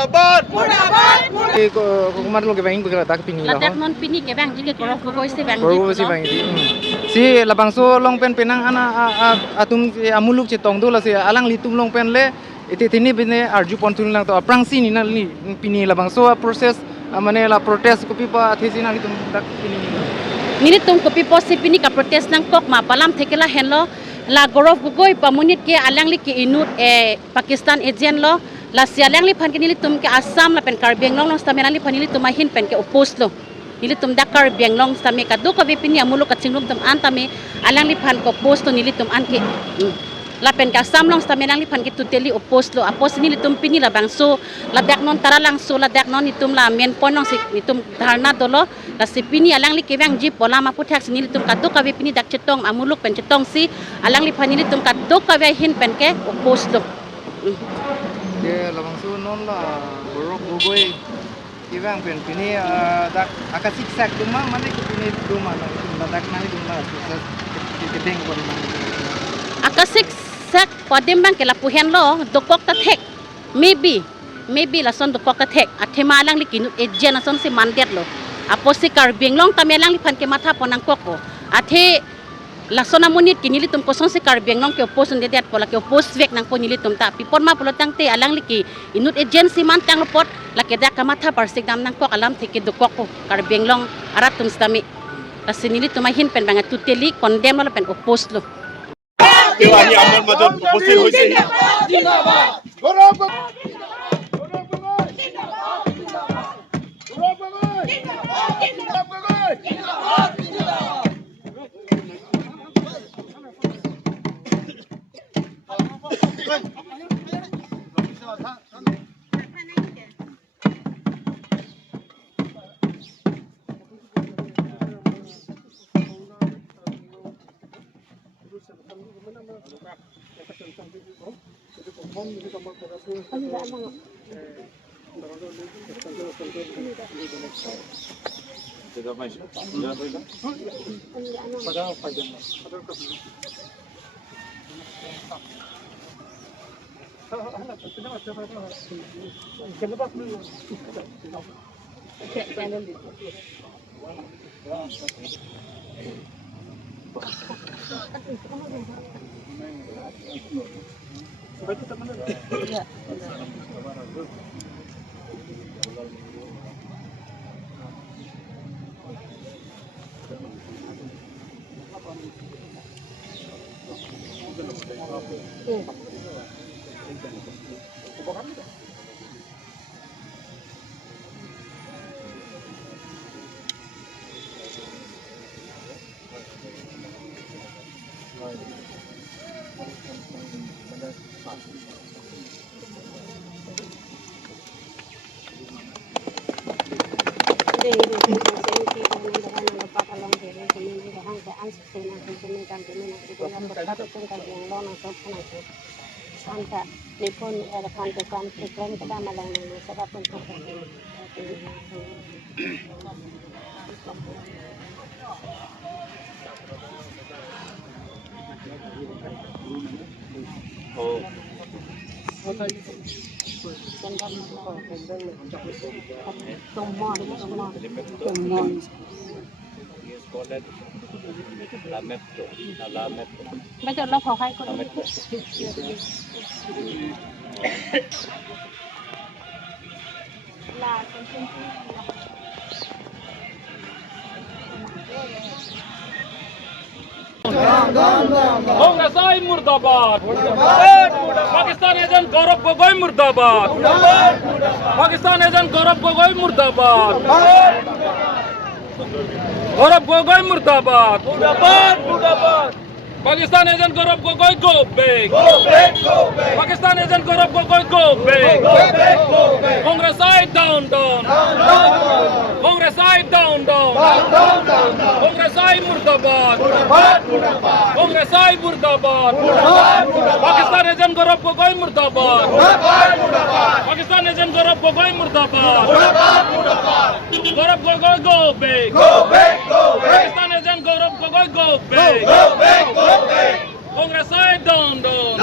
मुर्दाबाद मुर्दाबाद kemarin lo kebangin bergerak tak pini lah. Ladak non pini ke bang jike korok bogoi se bang Baru si bang si labang so long pen penang ana atum amuluk cetong tu lah si alang litum long pen le itu tini bine arju pontun lang to aprang si ni na ni pini labang so proses amane la protest kopi pa thesi na litum tak pini. Nili tum kopi posi pini ka protest nang kok ma palam thekela henlo la gorov bogoi pamunit ke alang li ke inut Pakistan agent lo la sialang li phan ke nili tum ke Assam la pen Karbi Anglong long stamena li phan nili tum hin pen ke oppose lo nili tum da Karbi Anglong stame ka do ka bipini amulo ka chinglum tum antame alang li phan ko post to nili tum an ke la pen ka Assam long stamena li phan ke tuteli oppose lo apos nili tum pini la bang so la dak non tara lang so la dak non ni tum la men pon long si ni tum dharna dolo la si pini alang li ke bang jip pola ma puthak nili tum ka do ka bipini dak chetong amuluk pen chetong si alang li phan nili tum ka do ka be hin pen ke oppose lo Ke labang so non la borok bogoi ibang pen pini dak akasik sak duma mane ke pini duma la dak nani duma proses keteng ko duma akasik sak podem bang ke la puhen lo dokok ta thek maybe la son dokok ta thek athema lang li kinu ejen son si mandet lo aposi Karbi Anglong tamelang li phan ke matha ponang koko athe la sona munit kinili tum ko son si Karbi Anglong ke opos nde det pola ke opos vek nang ponili tum ta pipon ma polo tang te alang li ki inut agency man tang pot la ke da kamatha parsik dam nang kok alam theke dokok ko Karbi Anglong arat tum stami la sinili tum hin pen banga tuteli condemn lo pen opos lo देवानी अमल मदद उपस्थित होइसे Santa Nipon era kanto kan iklan kita malang nang sa pun ko Baca lo kho khai ko la Congress मुर्दाबाद पाकिस्तान एजेंट गौरव गोगोई मुर्दाबाद पाकिस्तान एजेंट गौरव गोगोई मुर्दाबाद गौरव गोगोई मुर्दाबाद पाकिस्तान एजेंट Gaurav Gogoi go back Pakistan एजेंट Gaurav Gogoi go back Congress आई down down Congress आई down down Congress आई मुर्दाबाद कांग्रेस आई मुर्दाबाद पाकिस्तान एजेंट गौरव गोगोई मुर्दाबाद पाकिस्तान एजेंट गौरव गोगोई मुर्दाबाद गौरव गोगोई गो बैक पाकिस्तान एजेंट गौरव गोगोई गो बैक कांग्रेस आई डाउन डाउन